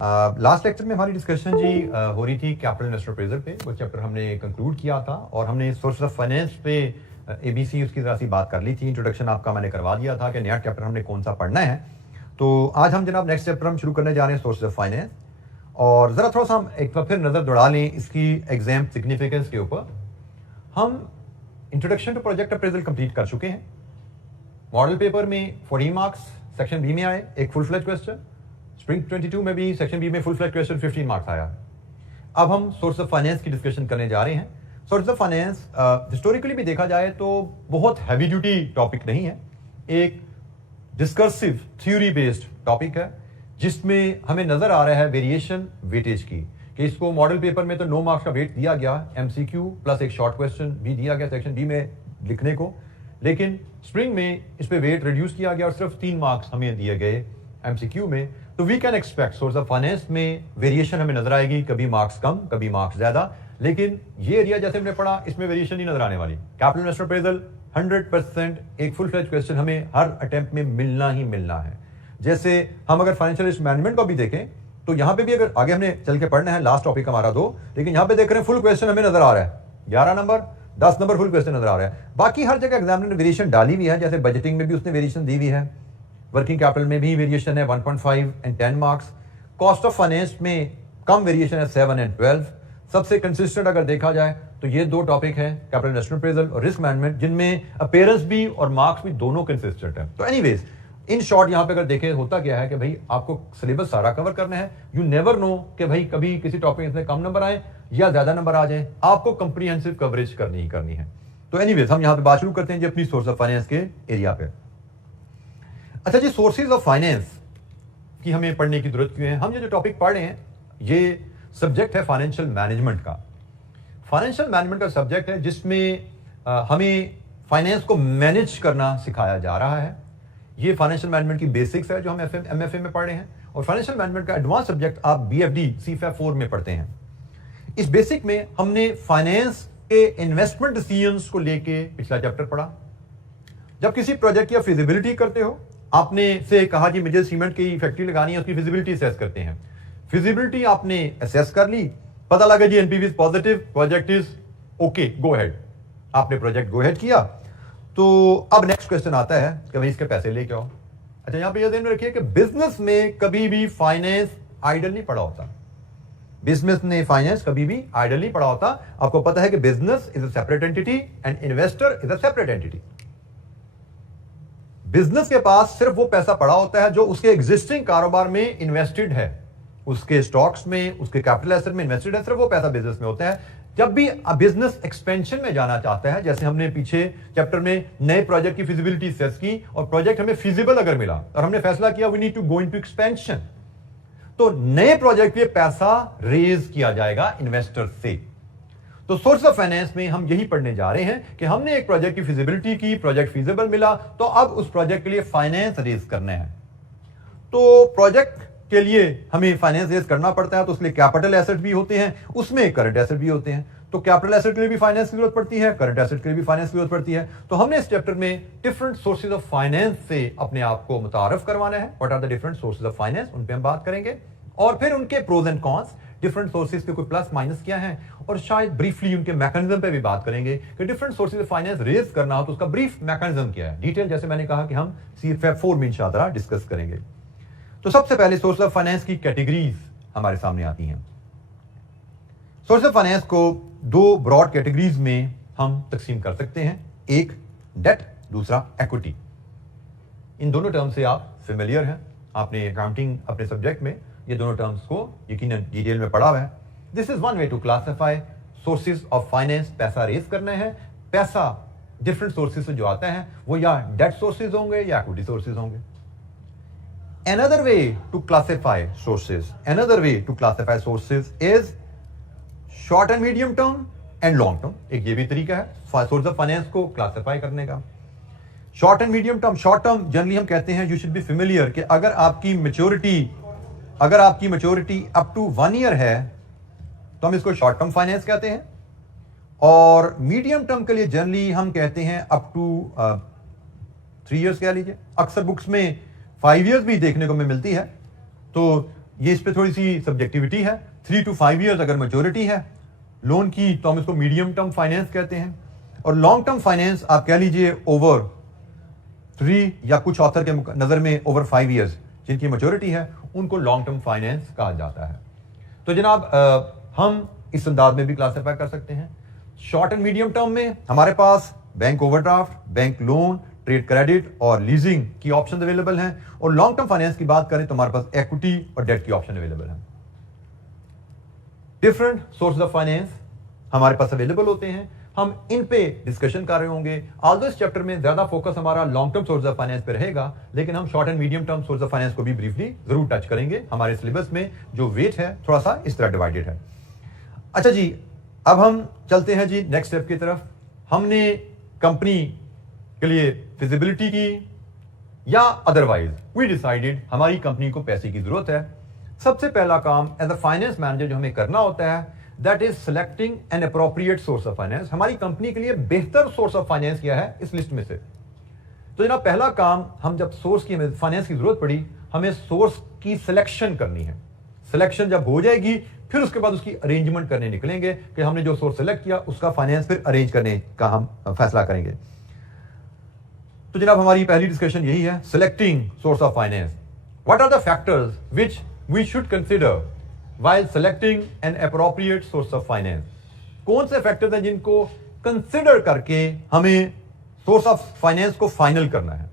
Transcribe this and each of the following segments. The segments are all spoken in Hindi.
लास्ट लेक्चर में हमारी डिस्कशन जी हो रही थी कैपिटल इन्वेस्टमेंट अप्रेजल पे। वो चैप्टर हमने कंक्लूड किया था और हमने सोर्सेज ऑफ फाइनेंस पे एबीसी उसकी तरह सी बात कर ली थी। इंट्रोडक्शन आपका मैंने करवा दिया था कि नया चैप्टर हमने कौन सा पढ़ना है। तो आज हम जनाब नेक्स्ट चैप्टर हम शुरू करने जा रहे हैं सोर्सेज ऑफ फाइनेंस। और ज़रा थोड़ा सा हम एक बार फिर नज़र दौड़ा लें इसकी एग्जाम सिग्निफिकेंस के ऊपर। हम introduction to project appraisal complete कर चुके हैं। मॉडल पेपर में 14 मार्क्स सेक्शन बी में आए, एक फुल फ्लेज क्वेश्चन। स्प्रिंग 22 में भी सेक्शन बी में फुल फ्लेज क्वेश्चन 15 मार्क्स आया। अब हम सोर्स ऑफ फाइनेंस की डिस्कशन करने जा रहे हैं। सोर्स ऑफ फाइनेंस हिस्टोरिकली भी देखा जाए तो बहुत हैवी ड्यूटी टॉपिक नहीं है, एक डिस्कर्सिव थ्योरी बेस्ड टॉपिक है जिसमें हमें नजर आ रहा है वेरिएशन वेटेज की कि इसको मॉडल पेपर में तो 9 मार्क्स का वेट दिया गया, एमसीक्यू प्लस एक शॉर्ट क्वेश्चन भी दिया गया सेक्शन बी में लिखने को, लेकिन स्प्रिंग में इस पे वेट रिड्यूस किया गया और सिर्फ 3 मार्क्स हमें दिए गए एमसीक्यू में। तो we can expect source of finance में वेरिएशन हमें नजर आएगी, कभी मार्क्स कम कभी मार्क्स ज्यादा, लेकिन ये एरिया जैसे हमने पढ़ा इसमें वेरिएशन नहीं नजर आने वाली। कैपिटल इन्वेस्टमेंट अप्रेजल 100% एक फुल फ्लेज क्वेश्चन हमें हर अटेम्प्ट में मिलना ही मिलना है। जैसे हम अगर फाइनेंशियल रिस्क मैनेजमेंट को भी देखें तो यहां पे भी अगर आगे हमने चल के पढ़ना है, लास्ट टॉपिक हमारा 2, लेकिन यहां पे देख रहे हैं फुल क्वेश्चन हमें नजर आ रहा है, 11 नंबर 10 नंबर फुल क्वेश्चन नजर आ रहा है। बाकी हर जगह एग्जामिनर ने वेरिएशन डाली हुई है, जैसे बजटिंग में भी उसने वेरिएशन दी हुई है, वर्किंग कैपिटल में भी वेरिएशन है 1.5 and 10 marks, cost of finance में कम वेरिएशन है 7 एंड 12। सबसे कंसिस्टेंट अगर देखा जाए तो ये 2 टॉपिक है कैपिटल इन्वेस्टमेंट अप्रेजल और रिस्क मैनेजमेंट, जिनमें अपीयरेंस भी और मार्क्स भी दोनों कंसिस्टेंट है। तो एनीवेज इन शॉर्ट यहां पे अगर देखें होता क्या है कि भाई आपको सिलेबस सारा कवर करना है। यू नेवर नो कि भाई कभी किसी टॉपिक में कम नंबर आए या ज्यादा नंबर आ जाए, आपको कंप्रीहेंसिव कवरेज करनी ही करनी है। तो एनीवेज हम यहां पे बात शुरू करते हैं जी अपनी सोर्स ऑफ फाइनेंस के एरिया पे। अच्छा जी, सोर्सेज ऑफ फाइनेंस की हमें पढ़ने की जरूरत क्यों है? हम ये जो टॉपिक पढ़ रहे हैं ये सब्जेक्ट है फाइनेंशियल मैनेजमेंट का। फाइनेंशियल मैनेजमेंट का सब्जेक्ट है जिसमें हमें फाइनेंस को मैनेज करना सिखाया जा रहा है। ये फाइनेंशियल मैनेजमेंट की बेसिक्स है जो हम एमएफए में पढ़ रहे हैं, और फाइनेंशियल मैनेजमेंट का एडवांस सब्जेक्ट आप बीएफडी सीफए 4 में पढ़ते हैं। इस बेसिक में हमने फाइनेंस के इन्वेस्टमेंट डिसीजंस को लेके पिछला चैप्टर पढ़ा। जब किसी प्रोजेक्ट की फिजिबिलिटी करते हो, आपने से कहा कि मुझे सीमेंट की फैक्ट्री लगानी है, उसकी फिजिबिलिटी असेस करते हैं। फिजिबिलिटी आपने असेस कर ली, पता लगा जी NPV is positive, project is okay, go ahead, आपने प्रोजेक्ट गो अहेड किया। तो अब नेक्स्ट क्वेश्चन आता है कि भाई इसके पैसे लेके आओ। अच्छा, यहां पे ये ध्यान में रखिए कि बिजनेस में कभी भी फाइनेंस आइडल नहीं पड़ा होता। बिजनेस ने फाइनेंस कभी भी आइडल नहीं पड़ा होता। आपको पता है कि business is a separate entity and investor is a separate entity. Business के पास सिर्फ वो पैसा पड़ा होता है जो उसके एग्जिस्टिंग कारोबार में इन्वेस्टेड है, उसके स्टॉक्स में, उसके कैपिटल एसेट में इन्वेस्टेड है, सिर्फ वो पैसा बिजनेस में होता है। जब भी बिजनेस एक्सपेंशन में जाना चाहता है, जैसे हमने पीछे चैप्टर में नए प्रोजेक्ट की फिजिबिलिटी सेस की और प्रोजेक्ट हमें फिजिबल अगर मिला और हमने फैसला किया we need to go into expansion, तो नए प्रोजेक्ट पे पैसा रेज किया जाएगा इन्वेस्टर से। तो सोर्स ऑफ फाइनेंस में हम यही पढ़ने जा रहे हैं कि हमने एक प्रोजेक्ट की फिजिबिलिटी की, प्रोजेक्ट फिजिबल मिला, तो अब उस प्रोजेक्ट के लिए फाइनेंस रेज करना है। तो प्रोजेक्ट के लिए हमें फाइनेंस रेज करना पड़ता है, तो उसके लिए कैपिटल एसेट भी होते हैं, उसमें करंट एसेट भी होते हैं। तो कैपिटल एसेट के लिए भी फाइनेंस की जरूरत पड़ती है, करंट एसेट के लिए भी फाइनेंस की जरूरत पड़ती है। तो हमने इस चैप्टर में डिफरेंट सोर्सेज ऑफ फाइनेंस से अपने आप को मुतारफ करवाना है। What are the different sources of finance, उन पे हम बात करेंगे, और फिर उनके pros and cons, different sources के कोई प्लस माइनस क्या है, और शायद ब्रीफली उनके मैकेनिज्म पे भी बात करेंगे कि different sources of finance raise करना हो तो उसका ब्रीफ मैकेनिज्म क्या है। डिटेल जैसे मैंने कहा कि हम सीफए 4 में इंशाअल्लाह डिस्कस करेंगे। तो सबसे पहले सोर्स ऑफ फाइनेंस की कैटेगरीज हमारे सामने आती हैं। सोर्स ऑफ फाइनेंस को 2 ब्रॉड कैटेगरीज में हम तकसीम कर सकते हैं, एक डेट, दूसरा इक्विटी। इन दोनों टर्म से आप फेमिलियर हैं, आपने अकाउंटिंग अपने सब्जेक्ट में ये दोनों टर्म्स को यकीनन डिटेल में पढ़ा हुआ है। This is one way to classify sources of finance. पैसा रेज करना है, पैसा डिफरेंट सोर्सेज से जो आता है वो या डेट सोर्सेज होंगे या इक्विटी सोर्सेज होंगे। Another way to classify sources is short and medium term and long term। एक ये भी तरीका है सोर्स ऑफ फाइनेंस को क्लासिफाई करने का। Short and medium term, short term generally हम कहते हैं यू शुड बी फेमिलियर कि अगर आपकी मैच्योरिटी अप टू 1 ईयर है तो हम इसको शॉर्ट टर्म फाइनेंस कहते हैं, और मीडियम टर्म के लिए जनरली हम कहते हैं अप टू 3 ईयर्स कह लीजिए। अक्सर बुक्स में 5 ईयर्स भी देखने को मिलती है। तो ये इस पे थोड़ी सी सब्जेक्टिविटी है। 3 to 5 years अगर मैच्योरिटी है लोन की तो हम इसको मीडियम टर्म फाइनेंस कहते हैं, और लॉन्ग टर्म फाइनेंस आप कह लीजिए ओवर 3 या कुछ ऑथर के नजर में ओवर 5 years जिनकी मैच्योरिटी है उनको लॉन्ग टर्म फाइनेंस कहा जाता है। तो जनाब हम इस अंदाज में भी क्लासिफाई कर सकते हैं। शॉर्ट एंड मीडियम टर्म में हमारे पास bank overdraft, bank loan, trade credit और लीजिंग की ऑप्शन अवेलेबल हैं, और लॉन्ग टर्म फाइनेंस की बात करें तो हमारे पास इक्विटी और डेट की ऑप्शन अवेलेबल है। डिफरेंट सोर्स ऑफ फाइनेंस हमारे पास अवेलेबल होते हैं, हम इन पे डिस्कशन कर रहे होंगे। ऑल्दो इस चैप्टर में ज्यादा फोकस हमारा long term source of finance पे रहेगा, लेकिन हम short and medium term source of finance को भी ब्रीफली जरूर टच करेंगे। हमारे सिलेबस में जो वेट है थोड़ा सा इस तरह डिवाइडेड है। अच्छा जी, अब हम चलते हैं जी नेक्स्ट स्टेप की तरफ। हमने कंपनी के लिए फिजिबिलिटी की या अदरवाइज वी डिसाइडेड हमारी कंपनी को पैसे की जरूरत है। सबसे पहला काम एज अ फाइनेंस मैनेजर जो हमें करना होता है that is selecting an appropriate source of finance. हमारी कंपनी के लिए बेहतर सोर्स ऑफ फाइनेंस क्या है इस लिस्ट में से। तो जनाब पहला काम, हम जब सोर्स की हमें फाइनेंस की जरूरत पड़ी, हमें सोर्स की सिलेक्शन करनी है। सिलेक्शन जब हो जाएगी फिर उसके बाद उसकी अरेंजमेंट करने निकलेंगे कि हमने जो सोर्स सेलेक्ट किया उसका फाइनेंस फिर अरेंज करने का हम फैसला करेंगे। तो जनाब हमारी पहली डिस्कशन यही है, selecting source of finance. What are the factors which we should consider while selecting an appropriate source of finance. कौन से फैक्टर्स हैं जिनको कंसीडर करके हमें सोर्स ऑफ फाइनेंस को फाइनल करना है।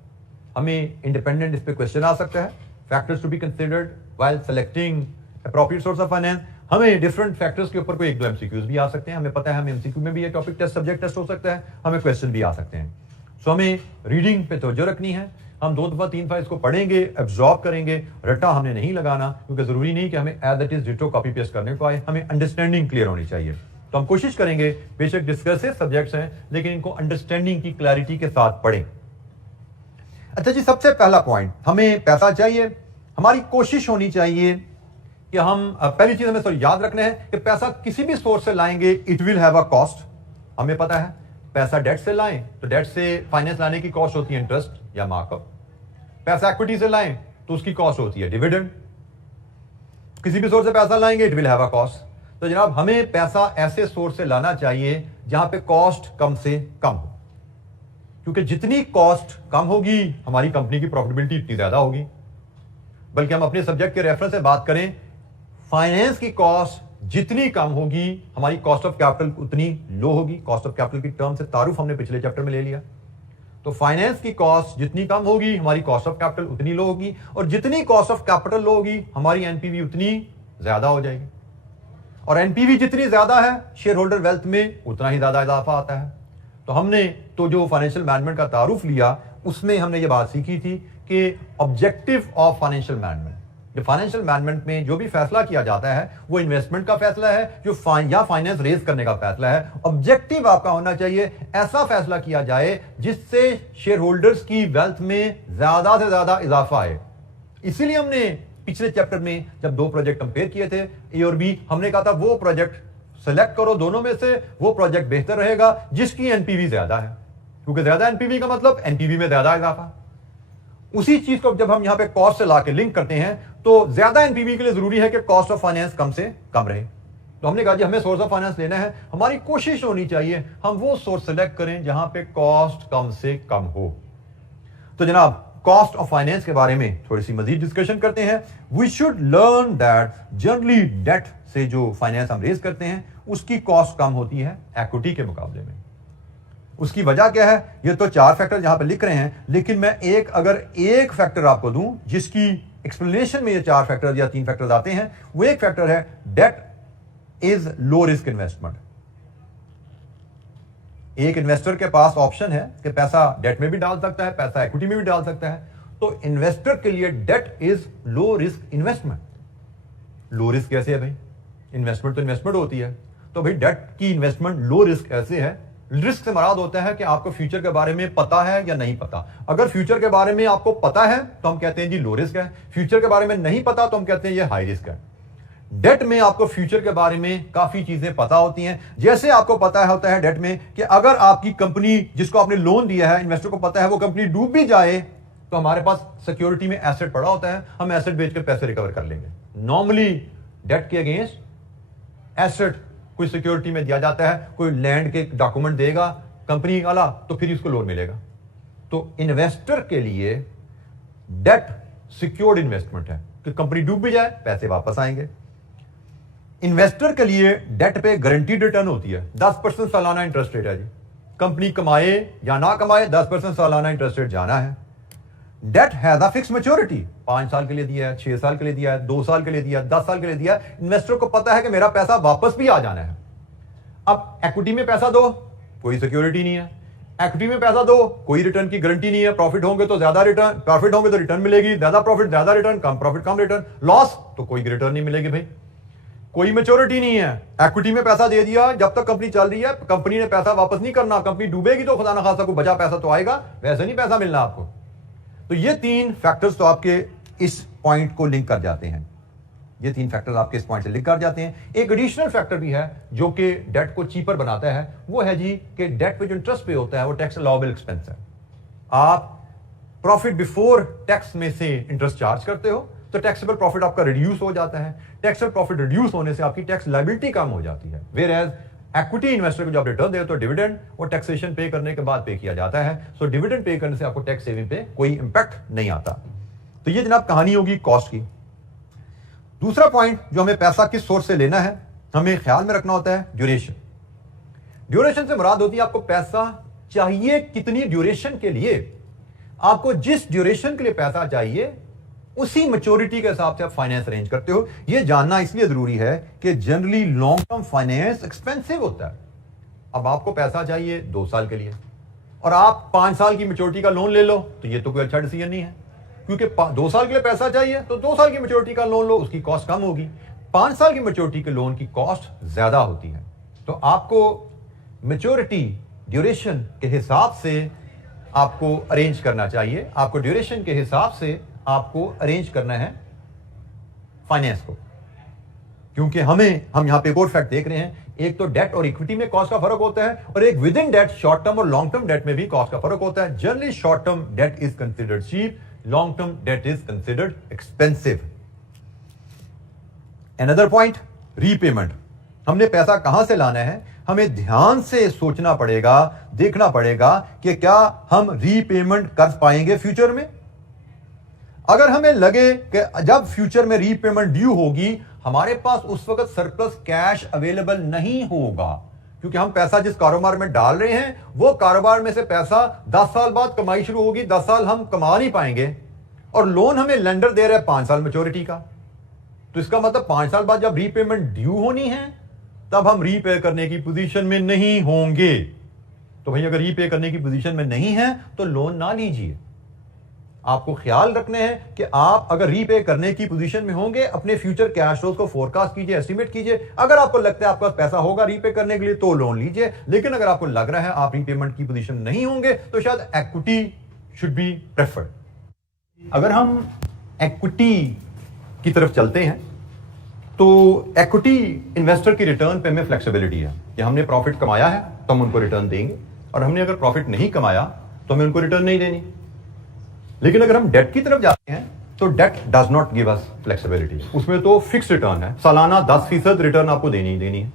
हमें इंडिपेंडेंट इस पे क्वेश्चन आ सकता है, factors to be considered while selecting appropriate source of finance. हमें डिफरेंट फैक्टर्स के ऊपर कोई एक दो एमसीक्यूज भी आ सकते हैं, हमें पता है हमें एमसीक्यू में भी ये टॉपिक टेस्ट सब्जेक्ट टेस्ट हो सकता है, हमें क्वेश्चन भी आ सकते हैं। सो हमें रीडिंग पे तवज्जो रखनी है, हम 2 दफा 3 दफा इसको पढ़ेंगे, एब्जॉर्ब करेंगे, रट्टा हमने नहीं लगाना, क्योंकि जरूरी नहीं कि हमें as it is ditto copy paste करने को आए, हमें अंडरस्टैंडिंग क्लियर होनी चाहिए। तो हम कोशिश करेंगे, बेशक डिस्कसिव सब्जेक्ट्स हैं लेकिन इनको अंडरस्टैंडिंग की क्लैरिटी के साथ पढ़ें। अच्छा जी, सबसे पहला पॉइंट, हमें पैसा चाहिए। हमारी कोशिश होनी चाहिए कि हम पहली चीज हमें याद रखना है कि पैसा किसी भी सोर्स से लाएंगे it will have a cost. हमें पता है पैसा डेट से लाएं तो डेट से फाइनेंस लाने की कॉस्ट होती है इंटरेस्ट या मार्कअप। पैसा इक्विटी से लाएं तो उसकी कॉस्ट होती है डिविडेंड। किसी भी सोर्स से पैसा लाएंगे it will have a cost. तो जनाब हमें पैसा ऐसे सोर्स से लाना चाहिए जहां पे कॉस्ट कम से कम हो, क्योंकि जितनी कॉस्ट कम होगी हमारी कंपनी की प्रॉफिटेबिलिटी इतनी ज्यादा होगी। बल्कि हम अपने सब्जेक्ट के रेफरेंस से बात करें, फाइनेंस की कॉस्ट जितनी कम होगी हमारी कॉस्ट ऑफ कैपिटल उतनी लो होगी। कॉस्ट ऑफ कैपिटल की टर्म से तारुफ हमने पिछले चैप्टर में ले लिया। तो फाइनेंस की कॉस्ट जितनी कम होगी हमारी कॉस्ट ऑफ कैपिटल उतनी लो होगी, और जितनी कॉस्ट ऑफ कैपिटल लो होगी हमारी एनपीवी उतनी ज्यादा हो जाएगी, और एनपीवी जितनी ज्यादा है शेयर होल्डर वेल्थ में उतना ही ज्यादा इजाफा आता है। तो हमने तो जो फाइनेंशियल मैनेजमेंट का तारुफ लिया उसमें हमने ये बात सीखी थी कि ऑब्जेक्टिव ऑफ फाइनेंशियल मैनेजमेंट, जो फाइनेंशियल मैनेजमेंट में जो भी फैसला किया जाता है वो इन्वेस्टमेंट का फैसला है जो फाइनेंस रेज करने का फैसला है। ऑब्जेक्टिव आपका होना चाहिए ऐसा फैसला किया जाए जिससे शेयर होल्डर्स की वेल्थ में ज्यादा से ज्यादा इजाफा आए। इसीलिए हमने पिछले चैप्टर में जब 2 प्रोजेक्ट कंपेयर किए थे ए और बी, हमने कहा था वो प्रोजेक्ट सेलेक्ट करो दोनों में से, वो प्रोजेक्ट बेहतर रहेगा जिसकी एनपीवी ज्यादा है, क्योंकि ज्यादा एनपीवी का मतलब एनपीवी में ज्यादा इजाफा। उसी चीज को जब हम यहां पे कॉस्ट से लाके लिंक करते हैं तो ज्यादा एनपीवी के लिए जरूरी है कि कॉस्ट ऑफ फाइनेंस कम से कम रहे। तो हमने कहा जी हमें सोर्स ऑफ फाइनेंस लेना है, हमारी कोशिश होनी चाहिए हम वो सोर्स सेलेक्ट करें जहां पे कॉस्ट कम से कम हो। तो जनाब कॉस्ट ऑफ फाइनेंस के बारे में थोड़ी सी मजीद डिस्कशन करते हैं। We should learn that generally debt से जो फाइनेंस हम रेज करते हैं उसकी कॉस्ट कम होती है इक्विटी के मुकाबले में। उसकी वजह क्या है? ये तो 4 फैक्टर यहां पे लिख रहे हैं, लेकिन मैं अगर एक फैक्टर आपको दूं जिसकी एक्सप्लेनेशन में ये 4 फैक्टर या 3 फैक्टर आते हैं, वो एक फैक्टर है debt is low risk investment. एक इन्वेस्टर के पास ऑप्शन है कि पैसा डेट में भी डाल सकता है, पैसा इक्विटी में भी डाल सकता है। तो इन्वेस्टर के लिए debt is low risk investment. Low risk कैसे है भाई? इन्वेस्टमेंट तो इन्वेस्टमेंट होती है, तो भाई डेट की इन्वेस्टमेंट लो रिस्क ऐसे है। रिस्क से मराद होता है कि आपको फ्यूचर के बारे में पता है या नहीं पता। अगर फ्यूचर के बारे में आपको पता है तो हम कहते हैं जी लो रिस्क है, फ्यूचर के बारे में नहीं पता तो हम कहते हैं ये हाई रिस्क है। डेट में आपको फ्यूचर के बारे में काफी चीजें पता होती हैं। जैसे आपको पता होता है डेट में कि अगर आपकी कंपनी जिसको आपने लोन दिया है, इन्वेस्टर को पता है वो कंपनी डूब भी जाए तो हमारे पास सिक्योरिटी में एसेट पड़ा होता है, हम एसेट बेचकर पैसे रिकवर कर लेंगे। नॉर्मली डेट के अगेंस्ट एसेट कोई सिक्योरिटी में दिया जाता है, कोई लैंड के डॉक्यूमेंट देगा कंपनी वाला तो फिर उसको लोन मिलेगा। तो इन्वेस्टर के लिए डेट सिक्योर्ड इन्वेस्टमेंट है कि कंपनी डूब भी जाए पैसे वापस आएंगे। इन्वेस्टर के लिए डेट पे गारंटीड रिटर्न होती है, 10% सालाना इंटरेस्ट रेट है जी। कंपनी कमाए या ना कमाए 10% सालाना इंटरेस्ट रेट जाना है। Debt has a fix maturity, 5 साल के लिए दिया है, 6 साल के लिए दिया है, 2 साल के लिए दिया है, 10 साल के लिए दिया है। इन्वेस्टर को पता है कि मेरा पैसा वापस भी आ जाना है। अब एक्विटी में पैसा दो, कोई सिक्योरिटी नहीं है। एक्विटी में पैसा दो, कोई रिटर्न की गारंटी नहीं है। प्रॉफिट होंगे तो ज्यादा रिटर्न, प्रॉफिट होंगे तो रिटर्न मिलेगी, ज्यादा प्रॉफिट ज्यादा रिटर्न, कम प्रॉफिट कम रिटर्न, लॉस तो कोई रिटर्न नहीं मिलेगी भाई। कोई मैच्योरिटी नहीं है। एक्विटी में पैसा दे दिया, जब तक कंपनी चल रही है कंपनी ने पैसा वापस नहीं करना। कंपनी डूबेगी तो खुदा ना खासा को बचा पैसा तो आएगा, वैसे नहीं पैसा मिलना आपको। तो ये 3 फैक्टर्स तो आपके इस पॉइंट को लिंक कर जाते हैं। ये 3 फैक्टर्स आपके इस पॉइंट से लिंक कर जाते हैं। एक एडिशनल फैक्टर भी है जो कि डेट को चीपर बनाता है, वो है जी कि डेट पे जो इंटरेस्ट पे होता है वो टैक्स अलाउएबल एक्सपेंस है। आप प्रॉफिट बिफोर टैक्स में से इंटरेस्ट चार्ज करते हो तो टैक्सेबल प्रॉफिट आपका रिड्यूस हो जाता है। टैक्सेबल प्रॉफिट रिड्यूस होने से आपकी टैक्स लायबिलिटी कम हो जाती है। वेयर एज इक्विटी इन्वेस्टर को जब रिटर्न दे तो डिविडेंड वो टैक्सेशन पे करने के बाद पे किया जाता है। सो डिविडेंड पे करने से आपको टैक्स सेविंग पे कोई इंपैक्ट नहीं आता। तो ये जनाब कहानी होगी कॉस्ट की। दूसरा पॉइंट जो हमें पैसा किस सोर्स से लेना है हमें ख्याल में रखना होता है ड्यूरेशन। ड्यूरेशन से मुराद होती है आपको पैसा चाहिए कितनी ड्यूरेशन के लिए। आपको जिस ड्यूरेशन के लिए पैसा चाहिए उसी मैच्योरिटी के हिसाब से आप फाइनेंस अरेंज करते हो। यह जानना इसलिए जरूरी है कि generally long term finance expensive होता है। अब आपको पैसा चाहिए 2 साल के लिए और आप 5 साल की मैच्योरिटी का लोन ले लो तो ये तो कोई अच्छा डिसीजन नहीं है, क्योंकि 2 साल के लिए पैसा चाहिए तो 2 साल की मैच्योरिटी का लोन लो, उसकी कॉस्ट कम होगी। 5 साल की मैच्योरिटी के लोन की कॉस्ट ज्यादा होती है। तो आपको मैच्योरिटी ड्यूरेशन के हिसाब से आपको अरेंज करना चाहिए। आपको ड्यूरेशन के हिसाब से आपको अरेंज करना है फाइनेंस को, क्योंकि हम यहां पे एक और फैक्ट देख रहे हैं। एक तो डेट और इक्विटी में कॉस्ट का फर्क होता है और एक within debt short term और लॉन्ग टर्म डेट में भी कॉस्ट का फर्क होता है। Generally short term debt is considered cheap, long term debt is considered expensive. Another point, repayment. हमने पैसा कहां से लाना है हमें ध्यान से सोचना पड़ेगा, देखना पड़ेगा कि क्या हम रीपेमेंट कर पाएंगे फ्यूचर में। अगर हमें लगे कि जब फ्यूचर में रीपेमेंट ड्यू होगी हमारे पास उस वक्त सरप्लस कैश अवेलेबल नहीं होगा, क्योंकि हम पैसा जिस कारोबार में डाल रहे हैं वो कारोबार में से पैसा 10 साल बाद कमाई शुरू होगी, 10 साल हम कमा नहीं पाएंगे और लोन हमें लेंडर दे रहा है 5 साल मैच्योरिटी का। तो इसका मतलब 5 साल बाद जब रीपेमेंट ड्यू होनी है तब हम रीपे करने की पोजीशन में नहीं होंगे। तो भाई अगर रीपे करने की पोजीशन में नहीं है तो लोन ना लीजिए। आपको ख्याल रखने हैं कि आप अगर रीपे करने की पोजीशन में होंगे अपने फ्यूचर कैश फ्लोज को फोरकास्ट कीजिए, एस्टिमेट कीजिए। अगर आपको लगता है आपके पास पैसा होगा रीपे करने के लिए तो लोन लीजिए, लेकिन अगर आपको लग रहा है आप रीपेमेंट की पोजीशन नहीं होंगे तो शायद इक्विटी शुड बी प्रेफर्ड। अगर हम इक्विटी की तरफ चलते हैं तो इक्विटी इन्वेस्टर की रिटर्न पे हमें फ्लेक्सिबिलिटी है कि हमने प्रॉफिट कमाया है तो हम उनको रिटर्न देंगे और हमने अगर प्रॉफिट नहीं कमाया तो हमें उनको रिटर्न नहीं देनी। लेकिन अगर हम डेट की तरफ जाते हैं तो date does not give us flexibility. उसमें तो फिक्स रिटर्न है, सालाना 10% रिटर्न आपको देनी ही देनी है।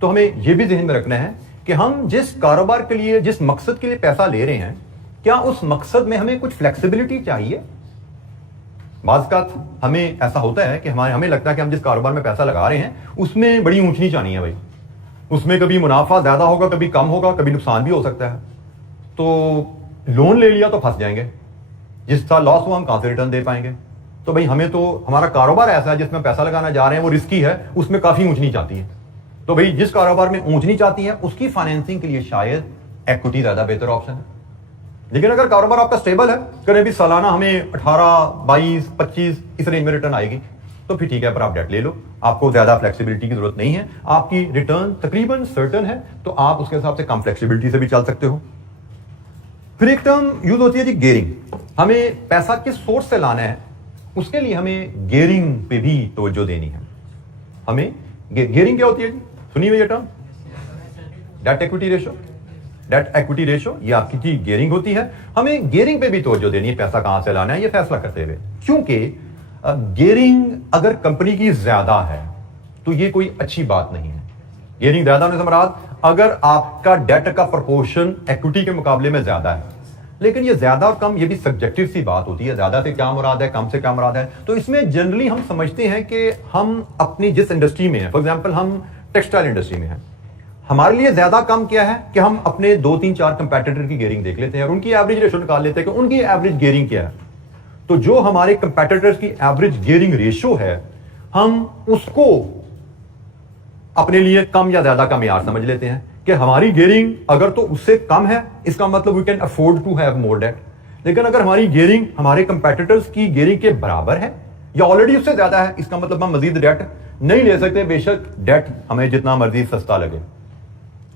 तो हमें यह भी ध्यान में रखना है कि हम जिस कारोबार के लिए जिस मकसद के लिए पैसा ले रहे हैं क्या उस मकसद में हमें कुछ फ्लेक्सिबिलिटी चाहिए। बाज़ हमें ऐसा होता है कि हमें लगता है कि हम जिस कारोबार में पैसा लगा रहे हैं उसमें बड़ी ऊंच नीच आनी है भाई, उसमें कभी मुनाफा ज्यादा होगा, कभी कम होगा, कभी नुकसान भी हो सकता है। तो लोन ले लिया तो फंस जाएंगे, जिस साल लॉस हुआ हम कहां से रिटर्न दे पाएंगे। तो भाई हमें तो हमारा कारोबार ऐसा है जिसमें पैसा लगाना जा रहे हैं वो रिस्की है, उसमें काफी ऊंच नीच आती है। तो भाई जिस कारोबार में ऊंच नीच आती है उसकी फाइनेंसिंग के लिए शायद इक्विटी ज्यादा बेहतर ऑप्शन है। लेकिन अगर कारोबार आपका स्टेबल है, करें भी सालाना हमें 18, 22, 25 इस रेंज में रिटर्न आएगी तो फिर ठीक है, पर आप डेट ले लो, आपको ज्यादा फ्लेक्सिबिलिटी की जरूरत नहीं है, आपकी रिटर्न तकरीबन सर्टन है तो आप उसके हिसाब से कम फ्लेक्सिबिलिटी से भी चल सकते हो। फिर एक टर्म यूज होती है जी गेयरिंग। हमें पैसा किस सोर्स से लाना है उसके लिए हमें गेयरिंग पे भी तवज्जो देनी है। हमें गेयरिंग क्या होती है जी, सुनिए ये term, debt equity ratio. Debt equity ratio ये आपकी गेयरिंग होती है। हमें गेयरिंग पे भी तवज्जो देनी है, पैसा कहां से लाना है ये फैसला करते हुए, क्योंकि गेयरिंग अगर कंपनी की ज्यादा है तो ये कोई अच्छी बात नहीं है। गेयरिंग ज्यादा होने से मुराद अगर आपका डेट का प्रोपोर्शन इक्विटी के मुकाबले में ज्यादा है, लेकिन ये ज्यादा और कम ये भी सब्जेक्टिव सी बात होती है। ज्यादा से क्या मुराद है, कम से क्या मुराद है। तो इसमें जनरली हम समझते हैं कि हम अपनी जिस इंडस्ट्री में हैं, फॉर एग्जांपल हम टेक्सटाइल इंडस्ट्री में हैं, हमारे लिए ज्यादा कम क्या है कि हम अपने 2-3-4 कंपेटिटर की गेयरिंग देख लेते हैं और उनकी एवरेज रेशो निकाल लेते हैं कि उनकी एवरेज गेयरिंग क्या है। तो जो हमारे कंपेटिटर्स की एवरेज गेयरिंग रेशो है, हम उसको अपने लिए कम या ज्यादा का मेयार समझ लेते हैं कि हमारी गेयरिंग अगर तो उससे कम है, इसका मतलब we can afford to have more debt. लेकिन अगर हमारी गेयरिंग हमारे कंपेटिटर्स की गेयरिंग के बराबर है या ऑलरेडी उससे ज्यादा है, इसका मतलब हम मजीद डेट नहीं ले सकते, बेशक डेट हमें जितना मर्जी सस्ता लगे।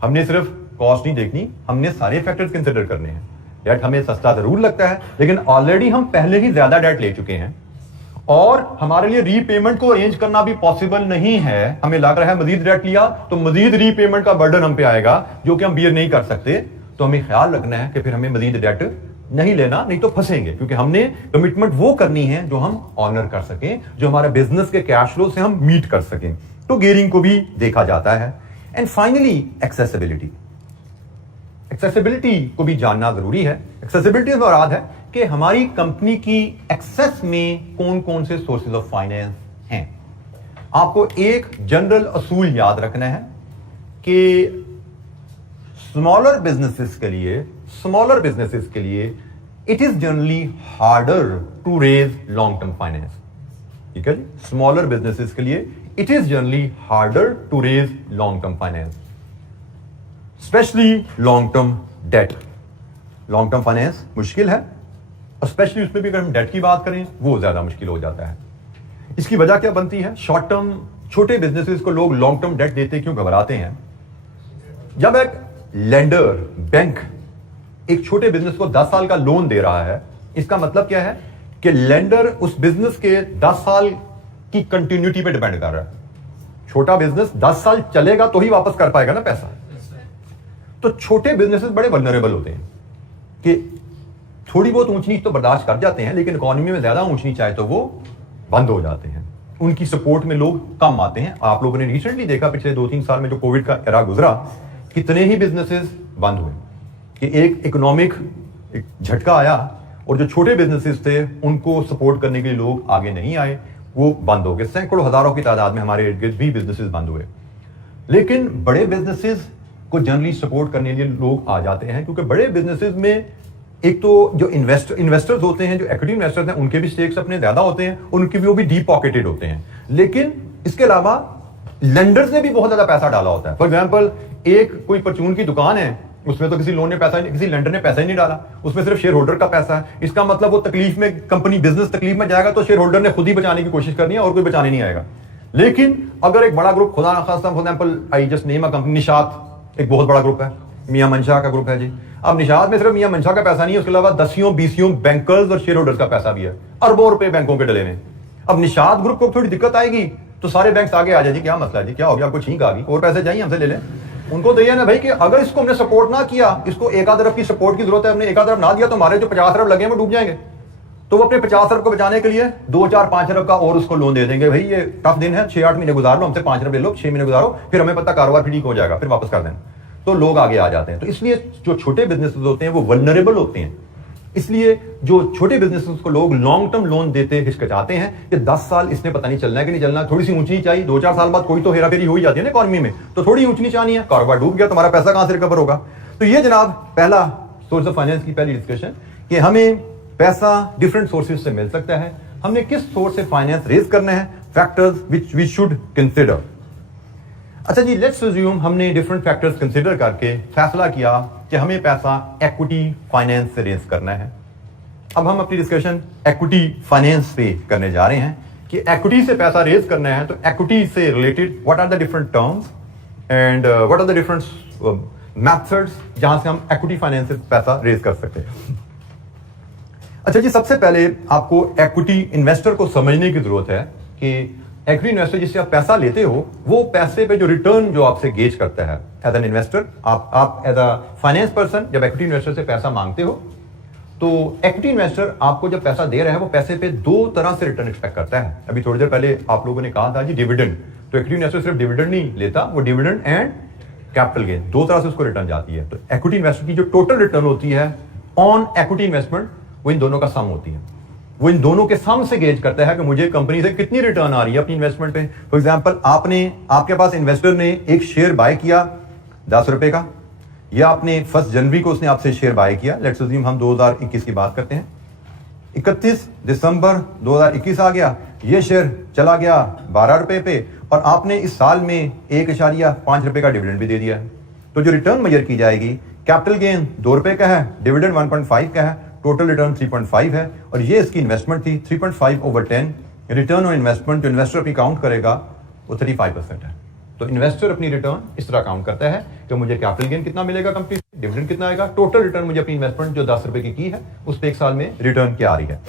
हमने सिर्फ कॉस्ट नहीं देखनी, हमने सारे फैक्टर्स कंसिडर करने हैं। डेट हमें सस्ता जरूर लगता है, लेकिन ऑलरेडी हम पहले ही ज्यादा डेट ले चुके हैं और हमारे लिए रीपेमेंट को अरेंज करना भी पॉसिबल नहीं है। हमें लग रहा है मजीद डेट लिया तो मजीद रीपेमेंट का बर्डन हम पे आएगा जो कि हम बियर नहीं कर सकते। तो हमें ख्याल रखना है कि फिर हमें मजीद डेट नहीं लेना, नहीं तो फंसेंगे, क्योंकि हमने कमिटमेंट वो करनी है जो हम ऑनर कर सकें, जो हमारे बिजनेस के कैश फ्लो से हम मीट कर सकें। तो गेयरिंग को भी देखा जाता है। एंड फाइनली एक्सेसिबिलिटी, एक्सेसिबिलिटी को भी जानना जरूरी है। एक्सेसिबिलिटी से मुराद है कि हमारी कंपनी की एक्सेस में कौन कौन से सोर्सेज ऑफ फाइनेंस हैं। आपको एक जनरल असूल याद रखना है कि स्मॉलर बिजनेसेस के लिए it is generally harder to raise long term finance. ठीक है जी, स्मॉलर बिजनेसेस के लिए it is generally harder to raise long term finance, specially long term debt. Long term finance मुश्किल है और स्पेशली उसमें भी अगर हम डेट की बात करें वो ज्यादा मुश्किल हो जाता है। इसकी वजह क्या बनती है? शॉर्ट टर्म छोटे बिजनेसेस को लोग लॉन्ग टर्म डेट देते क्यों घबराते हैं? जब एक लेंडर बैंक एक छोटे बिजनेस को 10 साल का लोन दे रहा है, इसका मतलब क्या है कि लेंडर उस बिजनेस के 10 साल की कंटिन्यूटी पे डिपेंड कर रहा है। छोटा बिजनेस 10 साल चलेगा तो ही वापस कर पाएगा ना पैसा। तो छोटे बिजनेसेस बड़े वल्नरेबल होते हैं कि थोड़ी बहुत ऊंच नीच तो बर्दाश्त कर जाते हैं, लेकिन इकोनॉमी में ज्यादा ऊंच नीच आए तो वो बंद हो जाते हैं। उनकी सपोर्ट में लोग कम आते हैं। आप लोगों ने रिसेंटली देखा पिछले 2-3 साल में जो कोविड का एरा गुजरा, कितने ही बिजनेसेस बंद हुए कि एक इकोनॉमिक झटका आया और जो छोटे बिजनेसेस थे उनको सपोर्ट करने के लिए लोग आगे नहीं आए, वो बंद हो गए। सैकड़ों हजारों की तादाद में हमारे इर्द गिर्द भी बिजनेसेस बंद हुए। लेकिन बड़े बिजनेसेस को जनरली सपोर्ट करने के लिए लोग आ जाते हैं, क्योंकि बड़े बिजनेसेस में एक तो जो इन्वेस्टर्स होते हैं, जो इक्विटी इन्वेस्टर्स हैं, उनके भी स्टेक्स अपने ज्यादा होते हैं, उनके भी वो भी डीप पॉकेटेड होते हैं। लेकिन इसके अलावा लेंडर्स ने भी बहुत ज्यादा पैसा डाला होता है। फॉर एग्जांपल एक कोई परचून की दुकान है, उसमें तो किसी लोन ने पैसा, किसी लेंडर ने पैसा ही नहीं डाला, उसमें सिर्फ शेयर होल्डर का पैसा है। इसका मतलब वो तकलीफ में, कंपनी बिजनेस तकलीफ में जाएगा तो शेयर होल्डर ने खुद ही बचाने की कोशिश करनी है और कोई बचाने नहीं आएगा। लेकिन अगर एक बड़ा ग्रुप, खुदा ना खास्ता, for example I just name a company, Nishat एक बहुत बड़ा ग्रुप है, मियां मंशा का ग्रुप है जी। अब निशात में सिर्फ मियां मंशा का पैसा नहीं है, उसके अलावा 10-20 बैंकर्स और शेयर होल्डर्स का पैसा भी है, अरबों रुपए बैंकों के डले में। अब निशात ग्रुप को थोड़ी दिक्कत आएगी तो सारे बैंक आगे आ जाए, जी क्या मसला है जी, क्या हो गया, आपको छींक आ गई, और पैसे चाहिए हमसे ले लें। उनको तो ये ना भाई कि अगर इसको हमने सपोर्ट ना किया, इसको 1 अरब की सपोर्ट की जरूरत है, हमने 1 अरब ना दिया तो हमारे जो 50 अरब लगे हैं वो डूब जाएंगे। तो वो अपने 50 अरब को बचाने के लिए 2-4-5 अरब का और उसको लोन दे देंगे। भाई ये टफ दिन है, 6-8 महीने गुजार लो, हमसे 5 अरब ले लो, 6 महीने गुजारो, फिर हमें पता कारोबार फिर ठीक हो जाएगा, फिर वापस कर देना। तो लोग आगे आ जाते हैं। तो इसलिए जो छोटे बिजनेसेस होते हैं वो वल्नरेबल होते हैं। इसलिए जो छोटे बिजनेसेस को लोग लॉन्ग टर्म लोन देते हिचकिचाते हैं कि 10 साल इसने पता नहीं चलना है कि नहीं चलना, थोड़ी सी ऊंची चाहिए, 2-4 साल बाद कोई तो हेरा फेरी हो ही जाती है ना इकोनॉमी में, तो थोड़ी ऊंची नीच आनी है, कारोबार डूब गया, तुम्हारा पैसा कहां से रिकवर होगा। तो ये जनाब पहला सोर्स ऑफ फाइनेंस की पहली डिस्कशन कि हमें पैसा डिफरेंट सोर्सेज से मिल सकता है, हमने किस सोर्स से फाइनेंस रेज करना है, factors which we should consider. अच्छा जी, लेट्स अज्यूम हमने डिफरेंट फैक्टर्स कंसिडर करके फैसला किया कि हमें पैसा इक्विटी फाइनेंस से रेज करना है। अब हम अपनी डिस्कशन इक्विटी फाइनेंस पे करने जा रहे हैं कि इक्विटी से पैसा रेज करना है तो इक्विटी से related what are the different terms and what are the different methods जहां से हम इक्विटी फाइनेंस से पैसा रेज कर सकते हैं। अच्छा जी, सबसे पहले आपको इक्विटी इन्वेस्टर को समझने की जरूरत है कि इक्विटी इन्वेस्टर जिससे आप पैसा लेते हो, वो पैसे पे जो रिटर्न जो आपसे गेज करता है एज एन इन्वेस्टर, आप एज अ फाइनेंस पर्सन जब इक्विटी इन्वेस्टर से पैसा मांगते हो तो इक्विटी इन्वेस्टर आपको जब पैसा दे रहा है वो पैसे पे दो तरह से रिटर्न एक्सपेक्ट करता है। अभी थोड़ी देर पहले आप लोगों ने कहा था जी डिविडेंड, तो इक्विटी इन्वेस्टर सिर्फ डिविडेंड नहीं लेता, वो डिविडेंड एंड कैपिटल गेन दो तरह से उसको रिटर्न जाती है। तो इक्विटी इन्वेस्टर की जो टोटल रिटर्न होती है ऑन इक्विटी इन्वेस्टमेंट वो इन दोनों का सम होती है। वो इन दोनों के सम से गेज करता है कि मुझे कंपनी से कितनी रिटर्न आ रही है अपनी इन्वेस्टमेंट पे। फॉर एग्जांपल आपके पास इन्वेस्टर ने एक शेयर बाय किया 10 रुपए का, या आपने 1 जनवरी को उसने आपसे शेयर बाय किया, लेट्स अज्यूम हम 2021 की बात करते हैं, 31 दिसंबर 2021 आ गया, ये शेयर चला गया 12 रुपए पे और आपने इस साल में 1.5 रुपए का डिविडेंड भी दे दिया है। तो जो रिटर्न मेजर की जाएगी, कैपिटल गेन 2 रुपए का है, डिविडेंड 1.5 का है, टोटल रिटर्न 3.5 है और ये इसकी इन्वेस्टमेंट थी। 3.5/10 रिटर्न ऑन इन्वेस्टमेंट जो इन्वेस्टर अपनी काउंट करेगा वो 35% है। तो इन्वेस्टर अपनी रिटर्न इस तरह काउंट करता है कि मुझे कैपिटल गेन कितना मिलेगा कंपनी से, डिविडेंड कितना आएगा, टोटल रिटर्न मुझे अपनी इन्वेस्टमेंट जो 10 रुपए की है उस पर एक साल में रिटर्न क्या आ रही है।